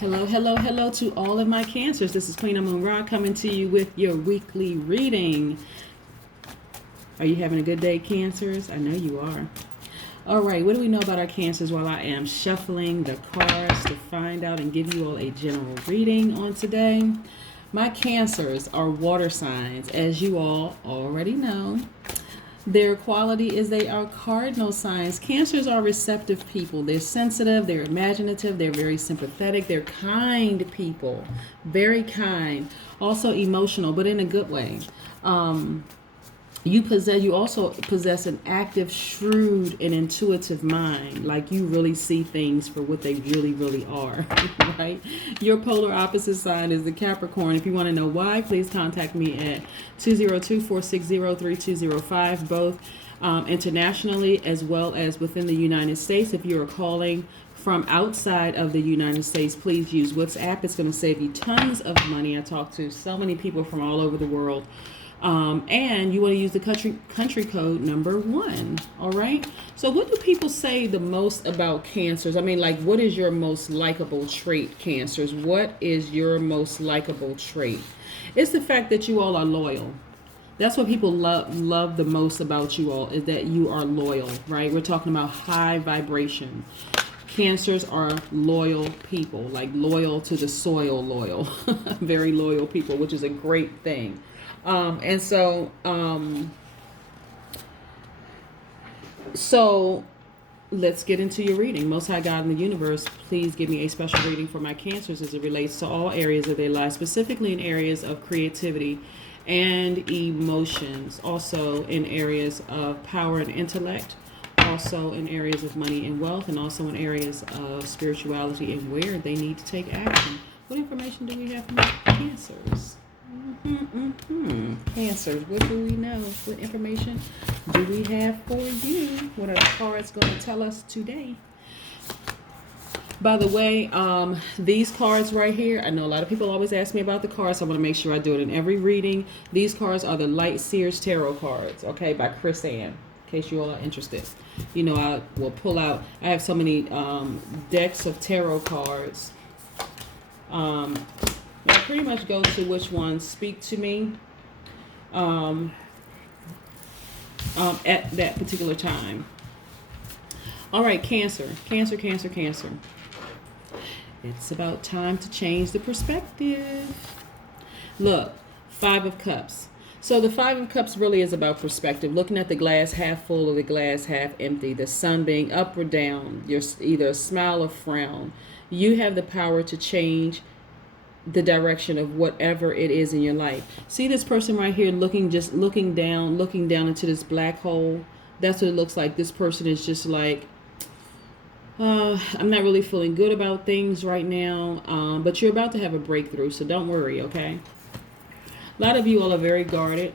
Hello, hello, hello to all of my Cancers. This is Queen Amun Ra coming to you with your weekly reading. Are you having a good day, Cancers? I know you are. All right, what do we know about our Cancers while I am shuffling the cards to find out and give you all a general reading on today? My Cancers are water signs, as you all already know. Their quality is they are cardinal signs. Cancers are receptive people. They're sensitive, they're imaginative, they're very sympathetic, they're kind people, very kind. Also emotional, but in a good way. You also possess an active, shrewd, and intuitive mind. Like you really see things for what they really, really are, right? Your polar opposite sign is the Capricorn. If you want to know why, please contact me at 202-460-3205, both internationally as well as within the United States. If you are calling from outside of the United States, please use WhatsApp. It's going to save you tons of money. I talk to so many people from all over the world. And you want to use the country code number 1. All right. So what do people say the most about Cancers? I mean, like, what is your most likable trait, Cancers? What is your most likable trait? It's the fact that you all are loyal. That's what people love the most about you all, is that you are loyal, right? We're talking about high vibration. Cancers are loyal people, like loyal to the soil, loyal, very loyal people, which is a great thing. So let's get into your reading. Most High God in the universe, please give me a special reading for my Cancers as it relates to all areas of their lives, specifically in areas of creativity and emotions, also in areas of power and intellect, also in areas of money and wealth, and also in areas of spirituality and where they need to take action. What information do we have from Cancers? Cancers, what do we know? What information do we have for you? What are the cards going to tell us today? By the way, these cards right here, I know a lot of people always ask me about the cards, so I want to make sure I do it in every reading. These cards are the Light Seers Tarot cards, okay, by Chris Ann, in case you all are interested. You know, I will pull out, I have so many decks of tarot cards. I pretty much go to which ones speak to me at that particular time. All right, Cancer. It's about time to change the perspective. Look, 5 of Cups. So the 5 of Cups really is about perspective, looking at the glass half full or the glass half empty, the sun being up or down, you're either a smile or frown. You have the power to change the direction of whatever it is in your life. See this person right here looking down into this black hole? That's what it looks like. This person is just like, I'm not really feeling good about things right now, but you're about to have a breakthrough, so don't worry, okay? A lot of you all are very guarded,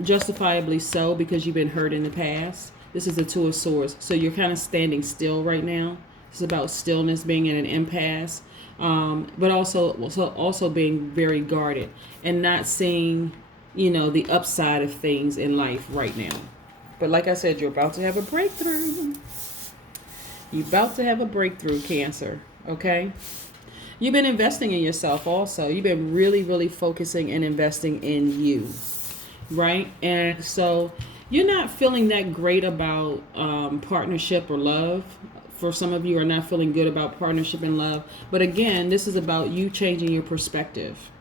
justifiably so, because you've been hurt in the past. This is the 2 of Swords, so you're kind of standing still right now. It's about stillness, being in an impasse. But also being very guarded and not seeing, the upside of things in life right now. But like I said, you're about to have a breakthrough. You're about to have a breakthrough, Cancer. Okay? You've been investing in yourself also. You've been really, really focusing and investing in you. Right? And so you're not feeling that great about partnership or love. For some of you are not feeling good about partnership and love. But again, this is about you changing your perspective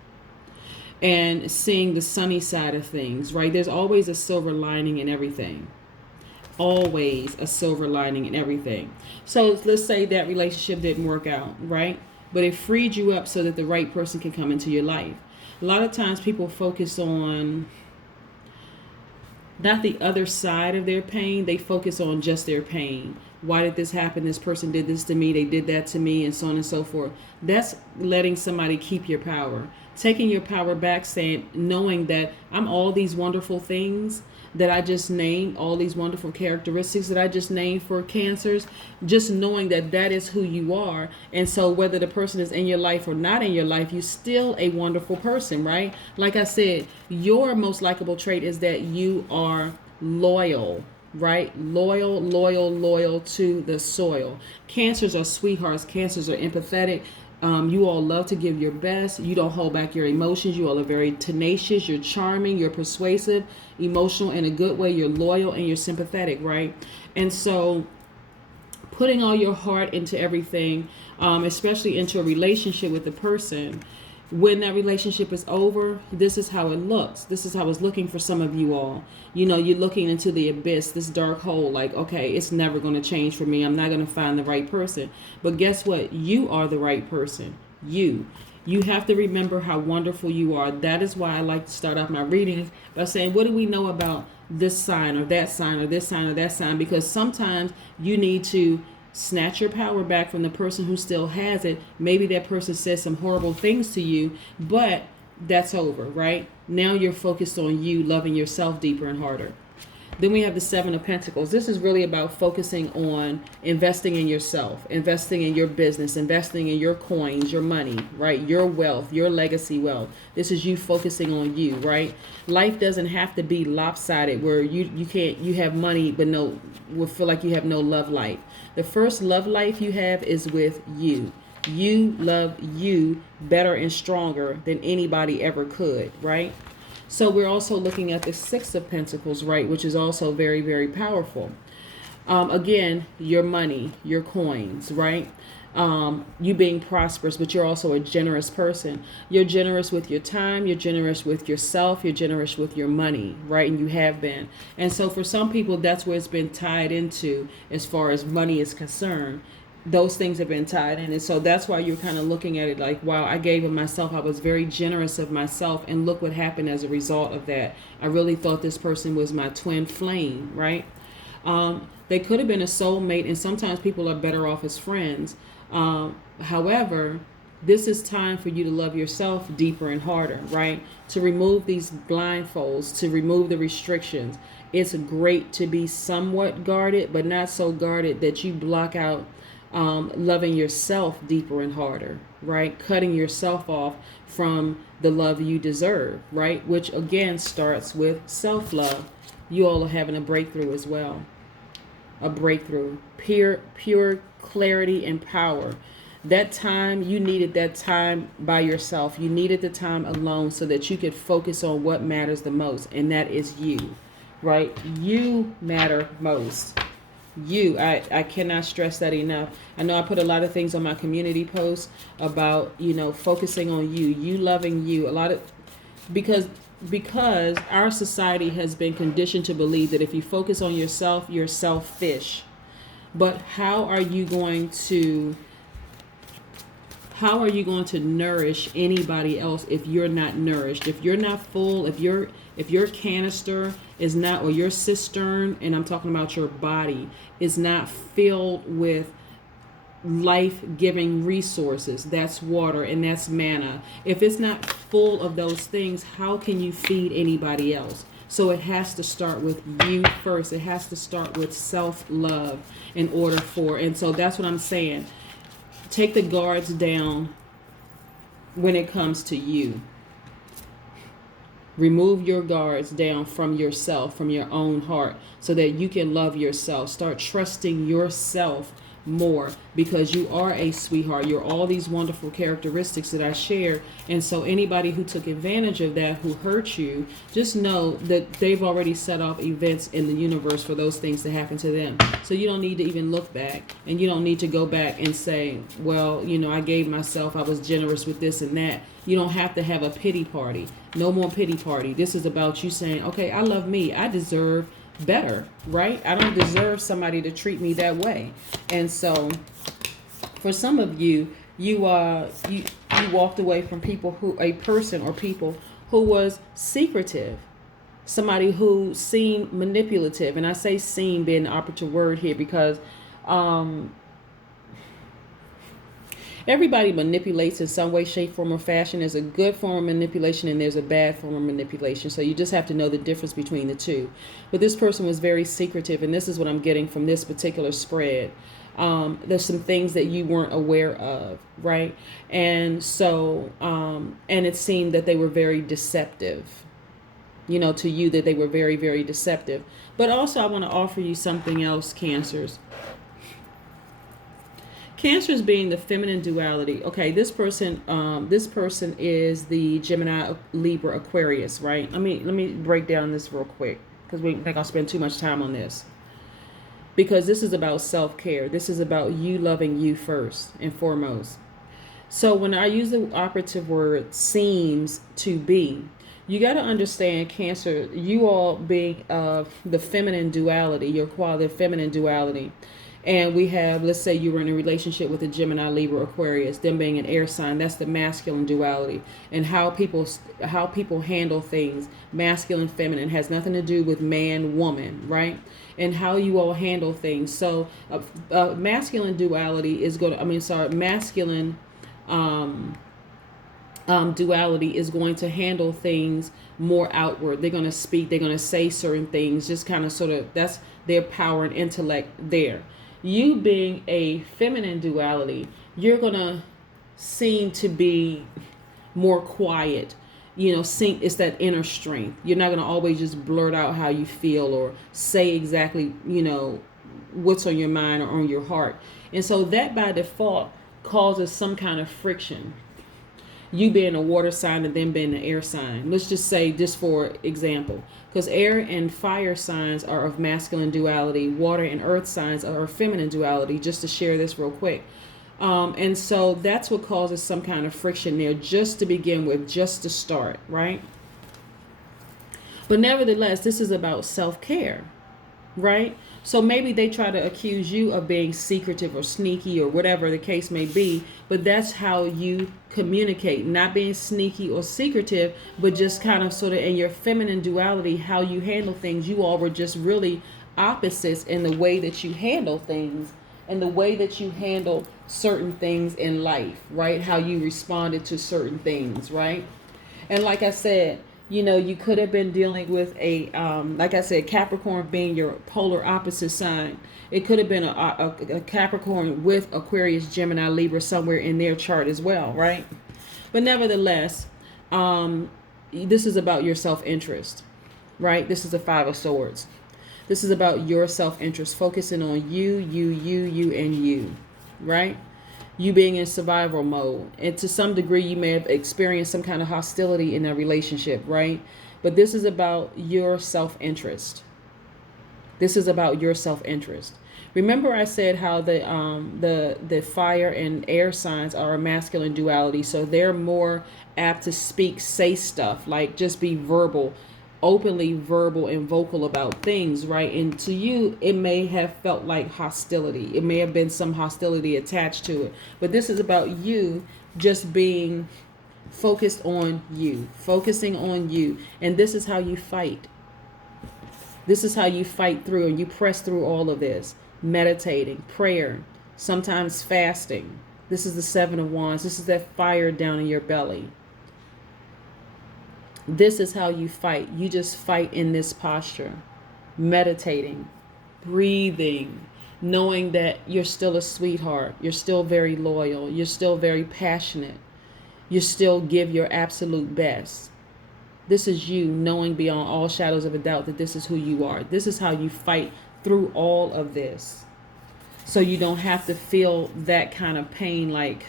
and seeing the sunny side of things, right? There's always a silver lining in everything. Always a silver lining in everything. So let's say that relationship didn't work out, right? But it freed you up so that the right person can come into your life. A lot of times people focus on not the other side of their pain. They focus on just their pain. Why did this happen? This person did this to me. They did that to me, and so on and so forth. That's letting somebody keep your power. Taking your power back, knowing that I'm all these wonderful things that I just named, all these wonderful characteristics that I just named for Cancers, just knowing that that is who you are. And so whether the person is in your life or not in your life, you're still a wonderful person, right? Like I said, your most likable trait is that you are loyal. right? Loyal to the soil. Cancers are sweethearts. Cancers are empathetic. You all love to give your best. You don't hold back your emotions. You all are very tenacious. You're charming. You're persuasive, emotional in a good way. You're loyal and you're sympathetic, right? And so putting all your heart into everything, especially into a relationship with the person, when that relationship is over, this is how it looks. This is how it's looking for some of you all. You know, you're looking into the abyss, this dark hole, like, okay, it's never going to change for me. I'm not going to find the right person. But guess what? You are the right person. You have to remember how wonderful you are. That is why I like to start off my readings by saying, what do we know about this sign or that sign or this sign or that sign? Because sometimes you need to snatch your power back from the person who still has it. Maybe that person says some horrible things to you, but that's over, right? Now you're focused on you loving yourself deeper and harder. Then we have the Seven of Pentacles. This is really about focusing on investing in yourself, investing in your business, investing in your coins, your money, right? Your wealth, your legacy wealth. This is you focusing on you, right? Life doesn't have to be lopsided where you have money but will feel like you have no love life. The first love life you have is with you. You love you better and stronger than anybody ever could, right? So we're also looking at the Six of Pentacles, right, which is also very, very powerful. Again, your money, your coins, right? You being prosperous, but you're also a generous person. You're generous with your time. You're generous with yourself. You're generous with your money, right? And you have been. And so for some people, that's where it's been tied into as far as money is concerned. Those things have been tied in. And so that's why you're kind of looking at it like, wow, I gave of myself. I was very generous of myself. And look what happened as a result of that. I really thought this person was my twin flame, right? They could have been a soulmate. And sometimes people are better off as friends. However, this is time for you to love yourself deeper and harder, right? To remove these blindfolds, to remove the restrictions. It's great to be somewhat guarded, but not so guarded that you block out loving yourself deeper and harder, right? Cutting yourself off from the love you deserve, right? Which again starts with self-love. You all are having a breakthrough as well. A breakthrough. Pure clarity and power. That time, you needed that time by yourself. You needed the time alone so that you could focus on what matters the most, and that is you, right? You matter most. You, I cannot stress that enough. I know I put a lot of things on my community posts about, focusing on you loving you. Because our society has been conditioned to believe that if you focus on yourself, you're selfish. But how are you going to nourish anybody else if you're not nourished? If you're not full, if your canister is not, or your cistern, and I'm talking about your body, is not filled with life-giving resources, that's water and that's manna. If it's not full of those things, how can you feed anybody else? So it has to start with you first. It has to start with self-love in order for, and so that's what I'm saying. Take the guards down when it comes to you. Remove your guards down from yourself, from your own heart, so that you can love yourself. Start trusting yourself more, because you are a sweetheart. You're all these wonderful characteristics that I share. And so anybody who took advantage of that, who hurt you, just know that they've already set off events in the universe for those things to happen to them. So you don't need to even look back, and you don't need to go back and say, well, I gave myself, I was generous with this and that. You don't have to have a pity party. No more pity party. This is about you saying, okay, I love me. I deserve better, right? I don't deserve somebody to treat me that way. And so for some of you, you walked away from a person or people who was secretive, somebody who seemed manipulative. And I say seem being the operative word here because everybody manipulates in some way, shape, form, or fashion. There's a good form of manipulation and there's a bad form of manipulation. So you just have to know the difference between the two. But this person was very secretive, and this is what I'm getting from this particular spread. There's some things that you weren't aware of, right? And so, and it seemed that they were very deceptive. to you, that they were very, very deceptive. But also I want to offer you something else, Cancers. Cancers being the feminine duality. Okay, this person is the Gemini, Libra, Aquarius, right? Let me break down this real quick, because we think I'll spend too much time on this. Because this is about self-care. This is about you loving you first and foremost. So when I use the operative word seems to be, you got to understand, Cancer, you all being of the feminine duality, your quality of feminine duality. And we have, let's say you were in a relationship with a Gemini, Libra, Aquarius, them being an air sign, that's the masculine duality. And how people handle things, masculine, feminine, has nothing to do with man, woman, right? And how you all handle things. So masculine duality is going to, masculine duality is going to handle things more outward. They're going to speak, they're going to say certain things, just kind of sort of, that's their power and intellect there. You being a feminine duality, you're going to seem to be more quiet. It's that inner strength. You're not going to always just blurt out how you feel or say exactly, what's on your mind or on your heart. And so that by default causes some kind of friction. You being a water sign and them being an air sign. Let's just say, just for example, because air and fire signs are of masculine duality, water and earth signs are of feminine duality, just to share this real quick. And so that's what causes some kind of friction there, just to begin with, just to start, right? But nevertheless, this is about self-care, right? So maybe they try to accuse you of being secretive or sneaky or whatever the case may be, but that's how you communicate, not being sneaky or secretive, but just kind of sort of in your feminine duality, how you handle things. You all were just really opposites in the way that you handle things and the way that you handle certain things in life, right? How you responded to certain things, right? And like I said, you could have been dealing with a, like I said, Capricorn being your polar opposite sign. It could have been a Capricorn with Aquarius, Gemini, Libra somewhere in their chart as well, right? But nevertheless, this is about your self-interest, right? This is the Five of Swords. This is about your self-interest, focusing on you, and you, right? You being in survival mode. And to some degree, you may have experienced some kind of hostility in a relationship, right? But this is about your self-interest. This is about your self-interest. Remember I said how the fire and air signs are a masculine duality, so they're more apt to say stuff, like just be openly verbal and vocal about things, right? And to you, it may have felt like hostility. It may have been some hostility attached to it. But this is about you just being focused on you, focusing on you. And this is how you fight. This is how you fight through and you press through all of this. Meditating, prayer, sometimes fasting. This is the Seven of Wands. This is that fire down in your belly. This is how you fight. You just fight in this posture, meditating, breathing, knowing that you're still a sweetheart. You're still very loyal. You're still very passionate. You still give your absolute best. This is you knowing beyond all shadows of a doubt that this is who you are. This is how you fight through all of this. So you don't have to feel that kind of pain, like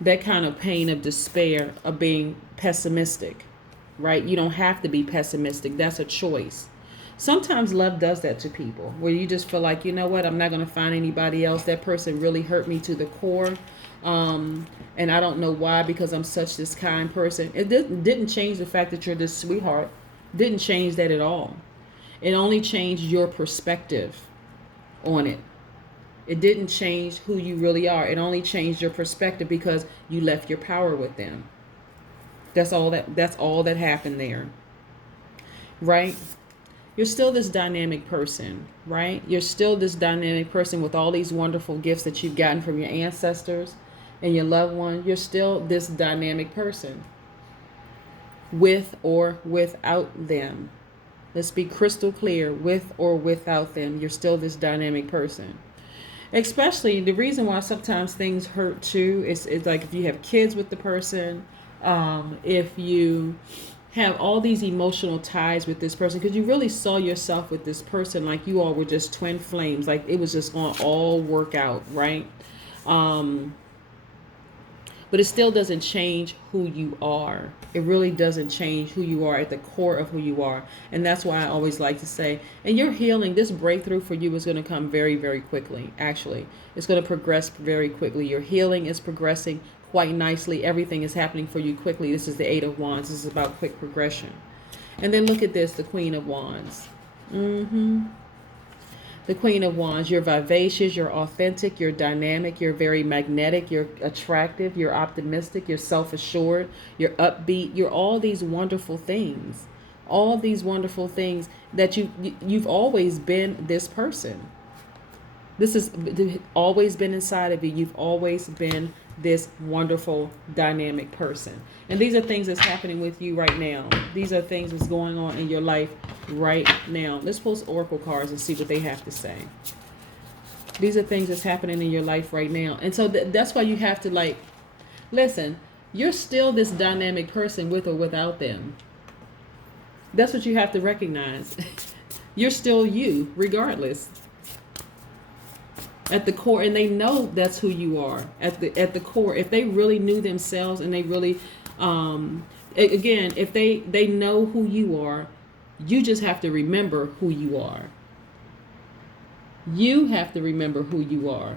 that kind of pain of despair, of being pessimistic, right? You don't have to be pessimistic. That's a choice. Sometimes love does that to people, where you just feel like, you know what, I'm not going to find anybody else. That person really hurt me to the core. And I don't know why, because I'm such this kind person. It didn't change the fact that you're this sweetheart. Didn't change that at all. It only changed your perspective on it. It didn't change who you really are. It only changed your perspective because you left your power with them. That's all that happened there. Right? You're still this dynamic person, right? You're still this dynamic person with all these wonderful gifts that you've gotten from your ancestors and your loved one. You're still this dynamic person, with or without them. Let's be crystal clear, with or without them, you're still this dynamic person. Especially the reason why sometimes things hurt too is like if you have kids with the person, if you have all these emotional ties with this person because you really saw yourself with this person like you all were just twin flames, like it was just going to all work out, right? But it still doesn't change who you are. It really doesn't change who you are at the core of who you are. And that's why I always like to say, and your healing, this breakthrough for you is going to come very, very quickly. Actually, it's going to progress very quickly. Your healing is progressing quite nicely. Everything is happening for you quickly. This is the Eight of Wands. This is about quick progression. And then look at this, the Queen of Wands. The Queen of Wands, you're vivacious, you're authentic, you're dynamic, you're very magnetic, you're attractive, you're optimistic, you're self-assured, you're upbeat, you're all these wonderful things. All these wonderful things that you've always been this person. This has always been inside of you. You've always been this wonderful, dynamic person. And these are things that's happening with you right now. These are things that's going on in your life right now. Let's pull some oracle cards and see what they have to say. These are things that's happening in your life right now. And so that's why you have to, like, listen, you're still this dynamic person with or without them. That's what you have to recognize. You're still you, regardless. At the core, and they know that's who you are at the core. If they really knew themselves and they really again, if they know who you are, you just have to remember who you are. You have to remember who you are,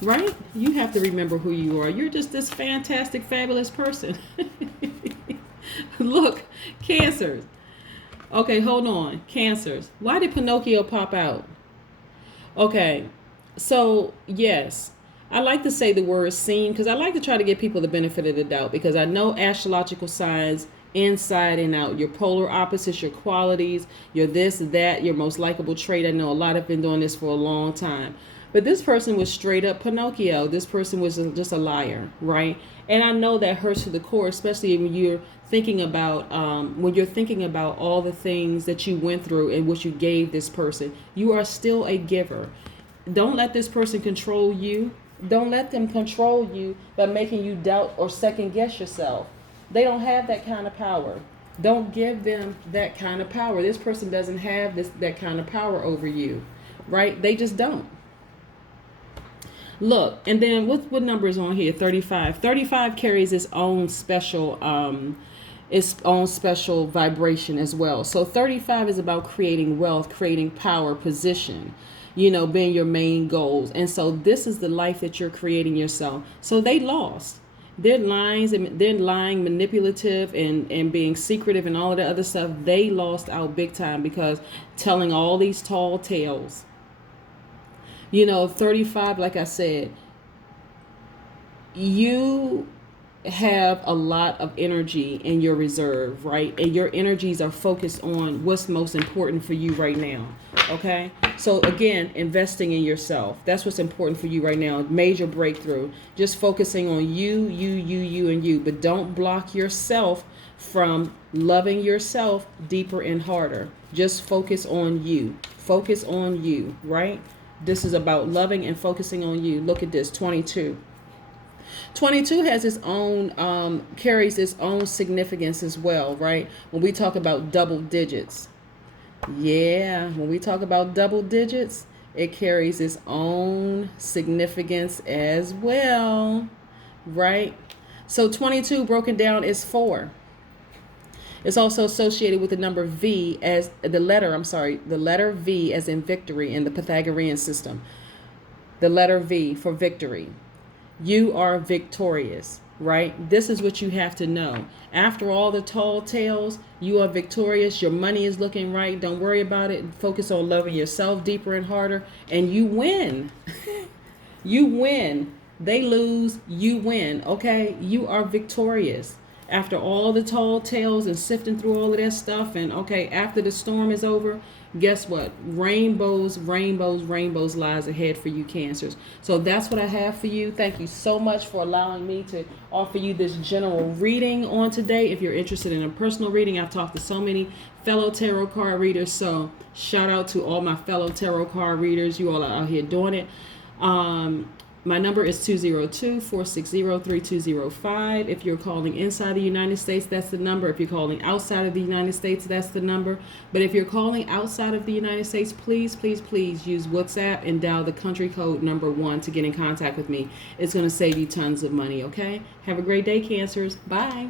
right? You have to remember who you are. You're just this fantastic, fabulous person. Look, Cancers. Okay, hold on. Cancers. Why did Pinocchio pop out? Okay, so yes, I like to say the word seen because I like to try to give people the benefit of the doubt because I know astrological signs inside and out. Your polar opposites, your qualities, your this, that, your most likable trait. I know a lot have been doing this for a long time. But this person was straight up Pinocchio. This person was just a liar, right? And I know that hurts to the core, especially when you're thinking about all the things that you went through and what you gave this person. You are still a giver. Don't let this person control you. Don't let them control you by making you doubt or second guess yourself. They don't have that kind of power. Don't give them that kind of power. This person doesn't have that kind of power over you, right? They just don't. Look, and then what number is on here? 35. 35 carries its own special vibration as well. So 35 is about creating wealth, creating power, position, being your main goals. And so this is the life that you're creating yourself. So they lost. They're lying, manipulative, and being secretive and all of the other stuff. They lost out big time because telling all these tall tales. 35, like I said, you have a lot of energy in your reserve, right? And your energies are focused on what's most important for you right now. Okay. So again, investing in yourself. That's what's important for you right now. Major breakthrough. Just focusing on you, and you. But don't block yourself from loving yourself deeper and harder. Just focus on you. Focus on you, right? This is about loving and focusing on you. Look at this, 22. 22 has its own, carries its own significance as well, right? When we talk about double digits. Yeah, when we talk about double digits, it carries its own significance as well, right? So 22 broken down is 4. It's also associated with the number V as the letter V as in victory in the Pythagorean system. The letter V for victory. You are victorious, right? This is what you have to know. After all the tall tales, you are victorious. Your money is looking right. Don't worry about it. Focus on loving yourself deeper and harder, and you win. You win. They lose, you win, okay? You are victorious. After all the tall tales and sifting through all of that stuff, and okay, after the storm is over, guess what? Rainbows lies ahead for you, Cancers. So that's what I have for you. Thank you so much for allowing me to offer you this general reading on today. If you're interested in a personal reading, I've talked to so many fellow tarot card readers. So shout out to all my fellow tarot card readers. You all are out here doing it. My number is 202-460-3205. If you're calling inside the United States, that's the number. If you're calling outside of the United States, that's the number. But if you're calling outside of the United States, please, please, please use WhatsApp and dial the country code #1 to get in contact with me. It's going to save you tons of money, okay? Have a great day, Cancers. Bye.